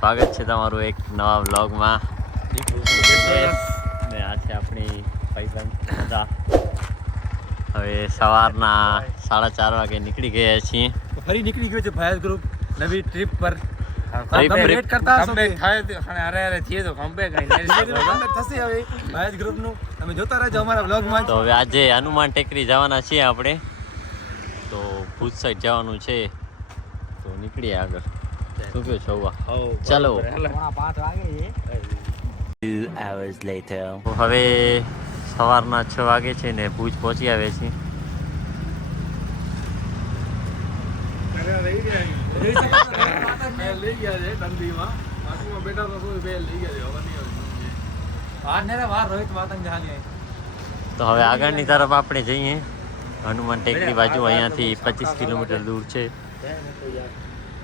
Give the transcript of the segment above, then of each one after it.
સ્વાગત છે તમારું એક નવા વ્લોગમાં ને આ છે આપણી ભાઈબંધ બધા હવે સવારના 4:30 વાગે નીકળી ગયા છીએ ફરી નીકળી ગયો છે ભાયસ ગ્રુપ નવી ટ્રીપ પર વેટ કરતા હશો કે અરે થઈએ તો કમ્બેક થશે હવે ભાયસ ગ્રુપ નું તમે જોતા રહેજો અમારા વ્લોગમાં. તો હવે આજે હનુમાન ટેકરી જવાના છીએ આપણે, તો ભુજ સાઈડ જવાનું છે, તો નીકળીએ આગળ. શું કહો છો? ચાલો. 5 વાગે. 2 hours later. હવે સવારના 6 વાગે છે ને ભુજ પહોંચી આવે છે. લઈ ગયા છે ઠંડીમાં બાજુમાં બેઠા તો શું બે લઈ ગયા છે હવે નહીં વાર ને વાર રોહિત માતંગ જાલી. તો હવે આગળની તરફ આપણે જઈએ હનુમાન ટેકરી બાજુ, અહીંયાથી 25 કિલોમીટર દૂર છે.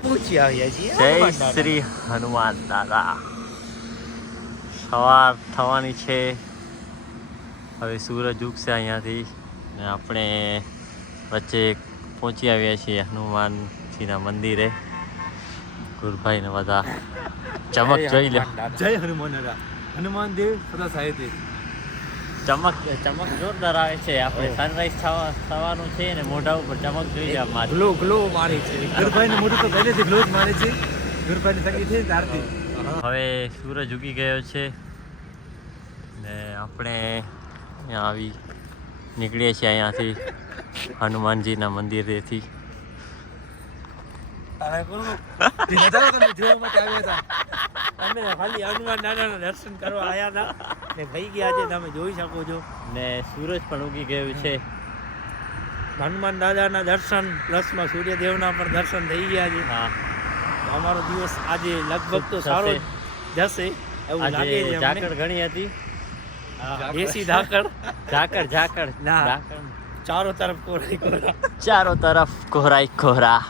પૂછી આવ્યા છીએ જય શ્રી હનુમાન દાદા. સવાર થવાની છે, હવે સૂરજ ઉગશે અહીંયાથી ને આપણે વચ્ચે પહોંચી આવ્યા છીએ હનુમાનજીના મંદિરે. ગુરુભાઈને બધા ચમક જોઈ લો. જય હનુમાન દાદા. હનુમાન દેવ સદા સાહિત્ય. ચમક જોરદાર આવે છે. આપણે સનરાઈઝ થવાનું છે ને મોઢા ઉપર ચમક જોઈ લો. ગ્લો મારે છે ગુરુભાઈને મોઢું તો પહેલેથી ગ્લો જ મારે છે. ગુરુભાઈની સંગી છે ત્યારથી. હવે સૂરજ ઉગી ગયો છે ને આપણે અહીંયા આવી નીકળીએ છીએ અહીંયાથી હનુમાનજીના મંદિરેથી. તમે જોવા માટે આવ્યા હતા. અમે ખાલી હનુમાન દાદાના દર્શન કરવા આવ્યા હતા ને થઈ ગયા છે, તમે જોઈ શકો છો. ને સૂરજ પણ ઉગી ગયું છે. હનુમાન દાદાના દર્શન પ્લસમાં સૂર્યદેવના પણ દર્શન થઈ ગયા છે. હા, અમારો દિવસ આજે લગભગ તો સારો જશે એવું લાગે છે. ઝાકળ ઘણી હતી. દેશી ધાકડ ઝાકળ ના, ચારો તરફ કોરાઈ કોરા. ચારો તરફ કોહરાઈ કોહરા.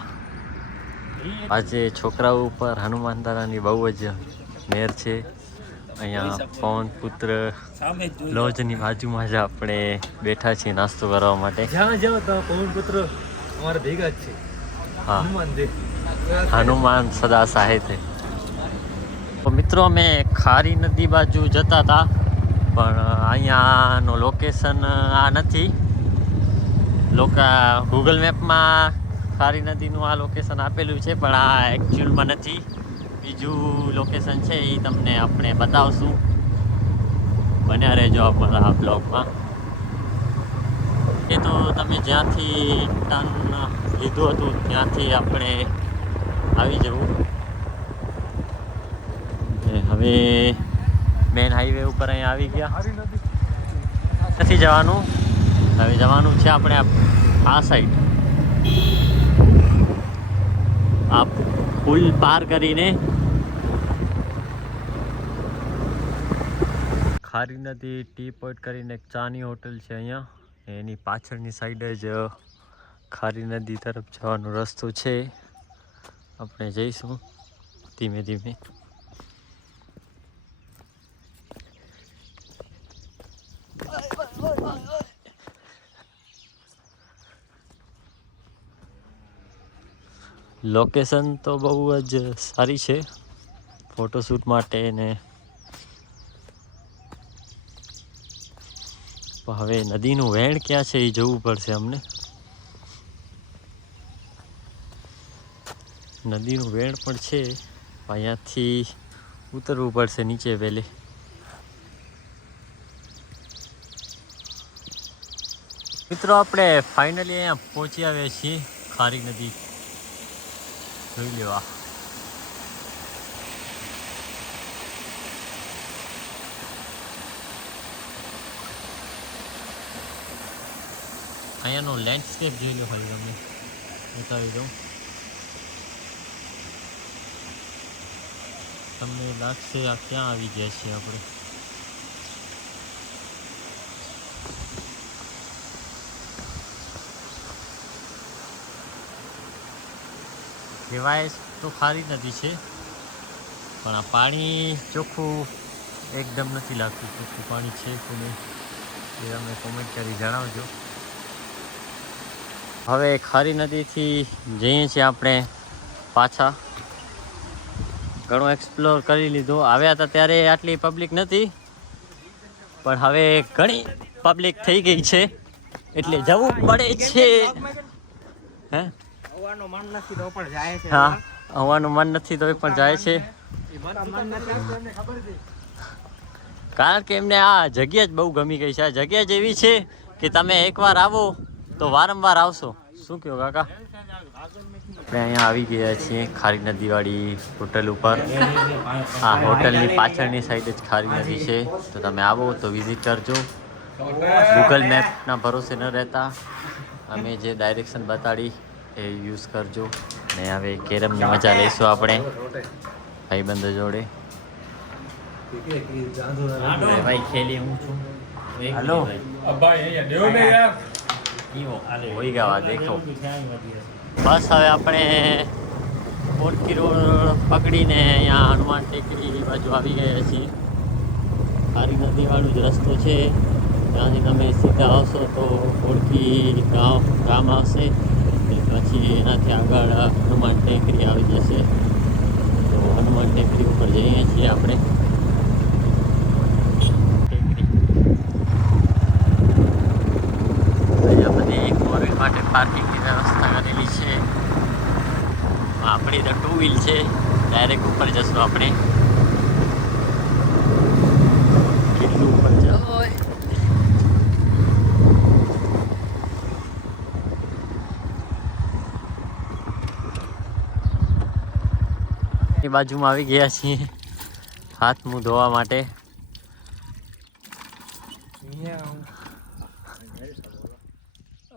આજે છોકરાઓ ઉપર હનુમાન દાદાની બહુ જ મેર છે. અહીંયા પવન પુત્ર સામે જ લોજની બાજુમાં જ આપણે બેઠા છીએ નાસ્તો કરવા માટે. જ્યાં જાઓ તો પવન પુત્ર અમારા ભેગા જ છે. હા, હનુમાન દેવ હનુમાન સદા સહાય. તો મિત્રો અમે ખારી નદી બાજુ જતા હતા, પણ અહીંયાનું લોકેશન આ નથી. ગૂગલ મેપમાં ખારી નદીનું આ લોકેશન આપેલું છે, પણ આ એકચ્યુઅલમાં નથી. બીજું લોકેશન છે, એ તમને આપણે બતાવશું. બન્યા રહેજો અમારા બ્લોગમાં. એ તો તમે જ્યાંથી ટર્ન લીધું હતું ત્યાંથી આપણે આવી જવું. હવે મેન હાઈવે ઉપર અહીંયા આવી ગયા. નથી જવાનું, હવે જવાનું છે આપણે આ સાઈડ. આ પુલ પાર કરીને ખારી નદી ટી પોઈન્ટ કરીને એક ચાની હોટલ છે અહીંયા, એની પાછળની સાઈડ જ ખારી નદી તરફ જવાનો રસ્તો છે. આપણે જઈશું ધીમે ધીમે. લોકેશન તો બહુ જ સારી છે ફોટોશૂટ માટે ને. હવે નદીનું વહેણ ક્યાં છે એ જોવું પડશે અમને. નદીનું વહેણ પણ છે, અહીંયાથી ઉતરવું પડશે નીચે પહેલે. મિત્રો આપણે ફાઇનલી અહીંયા પહોંચી આવ્યા છીએ ખારી નદી. જોઈ લેવા. અહીંયાનો લેન્ડસ્કેપ જોઈ લો, ખાલી તમને બતાવી દઉં. તમને લાગશે આ ક્યાં આવી ગયા છીએ આપણે. કહેવાય તો ખારી નદી છે, પણ આ પાણી ચોખ્ખું એકદમ નથી લાગતું. ચોખ્ખું પાણી છે કે નહીં એ તમે કોમેન્ટ કરી જણાવજો. હવે ખારી નદીથી જઈએ છીએ આપણે પાછા ઘણું એક્સપ્લોર કરી લીધું. આવ્યા હતા ત્યારે આટલી પબ્લિક નથી, પણ હવે ઘણી પબ્લિક થઈ ગઈ છે એટલે જવું પડે છે. હે આવવાનું મન નથી તો પણ જાય છે. હા, આવવાનું મન નથી તો પણ જાય છે, કારણ કે એમને આ જગ્યા જ બહુ ગમી ગઈ છે. આ જગ્યા જ એવી છે કે તમે એકવાર આવો તો વારંવાર આવશો. શું કહો કાકા? આપણે અહીંયા આવી ગયા છીએ ખારી નદીવાળી હોટલ ઉપર. આ હોટલની પાછળની સાઈડ જ ખારી નદી છે, તો તમે આવો તો વિઝિટ કરજો. ગૂગલ મેપના ભરોસે ન રહેતા, અમે જે ડાયરેક્શન બતાડી એ યુઝ કરજો. ને હવે કેરમની મજા લઈશું આપણે ભાઈબંધો જોડે. ભાઈ ખેલી હું છું. હેલો હોઈ ગયા દેખો. બસ હવે આપણે કોટકી રોડ પકડીને અહીંયા હનુમાન ટેકરી બાજુ આવી ગયા છીએ. ખારી નદીવાળું જ રસ્તો છે, ત્યાંથી તમે સીધા આવશો તો કોટકી ગામ આવશે. પછી એનાથી આગળ હનુમાન ટેકરી આવી જશે. તો હનુમાન ટેકરી ઉપર જઈએ છીએ આપણે. અહીંયા બધી ફોર વ્હીલ માટે પાર્કિંગની વ્યવસ્થા કરેલી છે. આપણી તો 2 વ્હીલ છે, ડાયરેક્ટ ઉપર જશું આપણે. કેટલું ઉપર જાઓ. એ બાજુમાં આવી ગયા છીએ હાથ મું ધોવા માટે.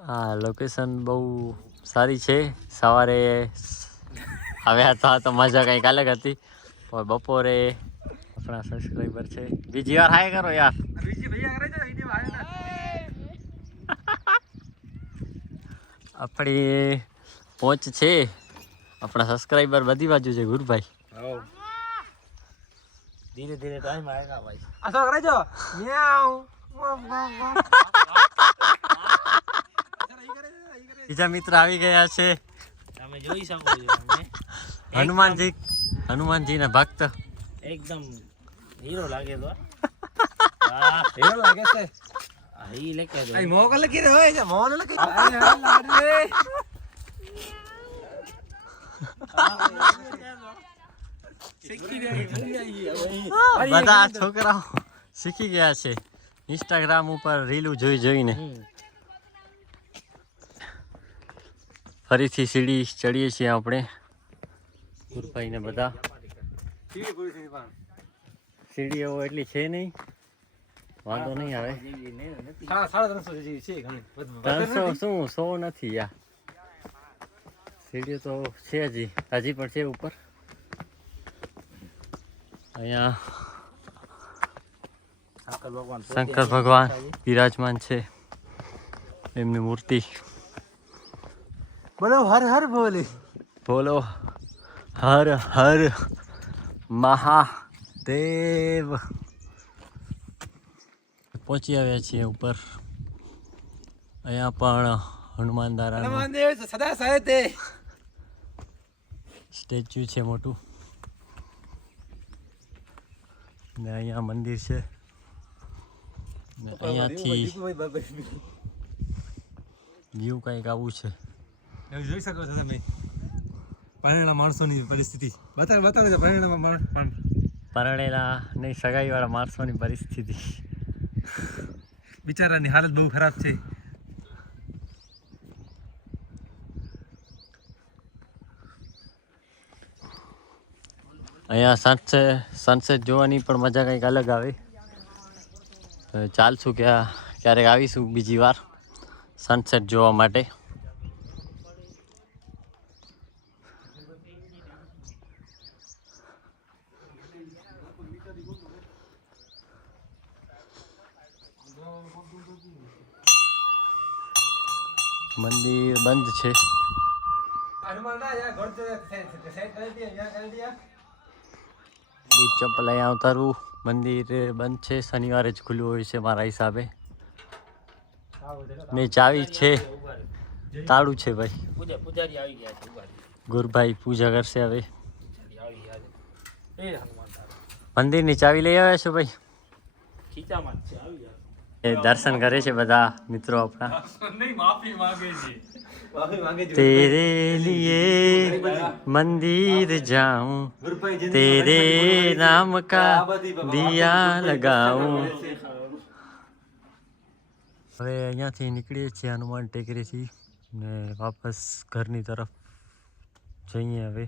હા, લોકેશન બહુ સારી છે. સવારે આવ્યા હતા તો મજા કંઈક અલગ હતી, પણ બપોરે આપણા સબસ્ક્રાઈબર છે. બીજી વાર હાય કરો યાર. આપણી પહોંચ છે, આપણા સબસ્ક્રાઈબર બધી બાજુ છે ગુરુભાઈ. ધીરે ધીરે ટાઈમ આવેગા ભાઈ. આ તો કરાજો મ્યાઉ. બીજા મિત્ર આવી ગયા છે, તમે જોઈ શકો છો. હનુમાનજીના ભક્ત. એકદમ હીરો લાગે તો. હેરો લાગે છે. હી લેકે દો. આ મોકો લખી રહ્યો છે, મોન લખી. બધા છોકરાઓ શીખી ગયા છે ઇન્સ્ટાગ્રામ ઉપર રીલું જોઈને. ફરીથી સીડી ચડીએ છીએ આપણે ગુરભાઈ ને બધા. સીડી એવો એટલી છે નહીં, વાંધો નહીં આવે. 350 છે ઘણી. 300 શું 100 નથી યાર. સીડીઓ તો છે હજી પણ છે ઉપર. અહીંયા શંકર ભગવાન બિરાજમાન છે, એમની મૂર્તિ. બોલો હર હર બોલે. બોલો હર હર મહાદેવ. પહોંચી આવ્યા છીએ ઉપર. અહીંયા પણ હનુમાન દાદાનું હનુમાનદેવ સદા સહાયતે. સ્ટેચ્યુ છે મોટું, ને અહીંયા મંદિર છે. ને અહીંયાથી વ્યૂ કંઈક આવું છે. જોઈ શકો છો તમે પરણેલા માણસોની પરિસ્થિતિ. બતાવો પરણેલા નહીં, સગાઈવાળા માણસોની પરિસ્થિતિ. બિચારાની હાલત બહુ ખરાબ છે. અહીંયા સનસેટ જોવાની પણ મજા કંઈક અલગ આવે. ચાલશું ક્યારેક આવીશું બીજી વાર સનસેટ જોવા માટે. મંદિર બંધ છે. બૂટ ચપ્પલ અહીંયા ઉતારવું. મંદિર બંધ છે, શનિવારે જ ખુલ્લું હોય છે મારા હિસાબે. ને ચાવી છે, તાળું છે ભાઈ. પૂજારી આવી ગયા છે. ગુરુભાઈ પૂજા કરશે હવે. એ હનુમાન તારો મંદિરની ચાવી લઈ આવ્યા છો ભાઈ? ખીચામાં જ છે આવી જાય એ દર્શન કરે છે બધા મિત્રો આપણા. નહીં માફી માંગે છે. માફી માંગે છે. તેરે લીએ મંદિર જાઉં, તેરે નામ કા દિયા લગાઉં. હવે અહીંયાથી નીકળીએ છીએ હનુમાન ટેકરીથી ને વાપસ ઘરની તરફ જઈએ હવે.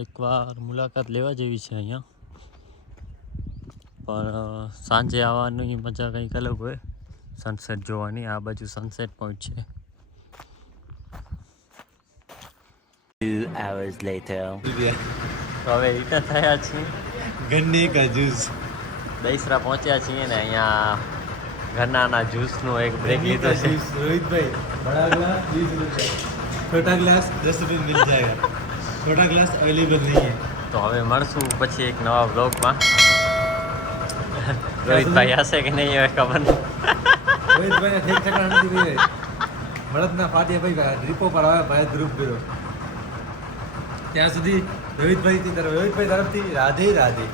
એકવાર મુલાકાત લેવા જેવી છે અહીંયા, પણ સાંજે આવવાની મજા કંઈક અલગ હોય, સનસેટ જોવાની. આ બાજુ સનસેટ પોઈન્ટ છે. 2 hours later. તો હવે રિટર્ન થયા છીએ, ગન્ને કા જ્યુસ. દહીસરા પહોંચ્યા છીએ ને અહીંયા ગન્નાના જ્યુસનો એક બ્રેક લીધો છે. રોહિતભાઈ બડા ગ્લાસ 20 रुपए, छोटा ग्लास 10 रुपए मिल जाएगा. छोटा ग्लास अवेलेबल नहीं है. તો હવે મળશું પછી એક નવા બ્લોગમાં. રોહિતભાઈ હશે કે નહીં હવે ખબર નહીં. રોહિતભાઈને ઠેક ઠેકાણા નથી ભાઈ. બળદના ફાટ્યા ભાઈ ડ્રીપો પર આવે ભાઈ ગ્રુપ કર્યો. ત્યાં સુધી રોહિતભાઈ તરફથી રાધે રાધે.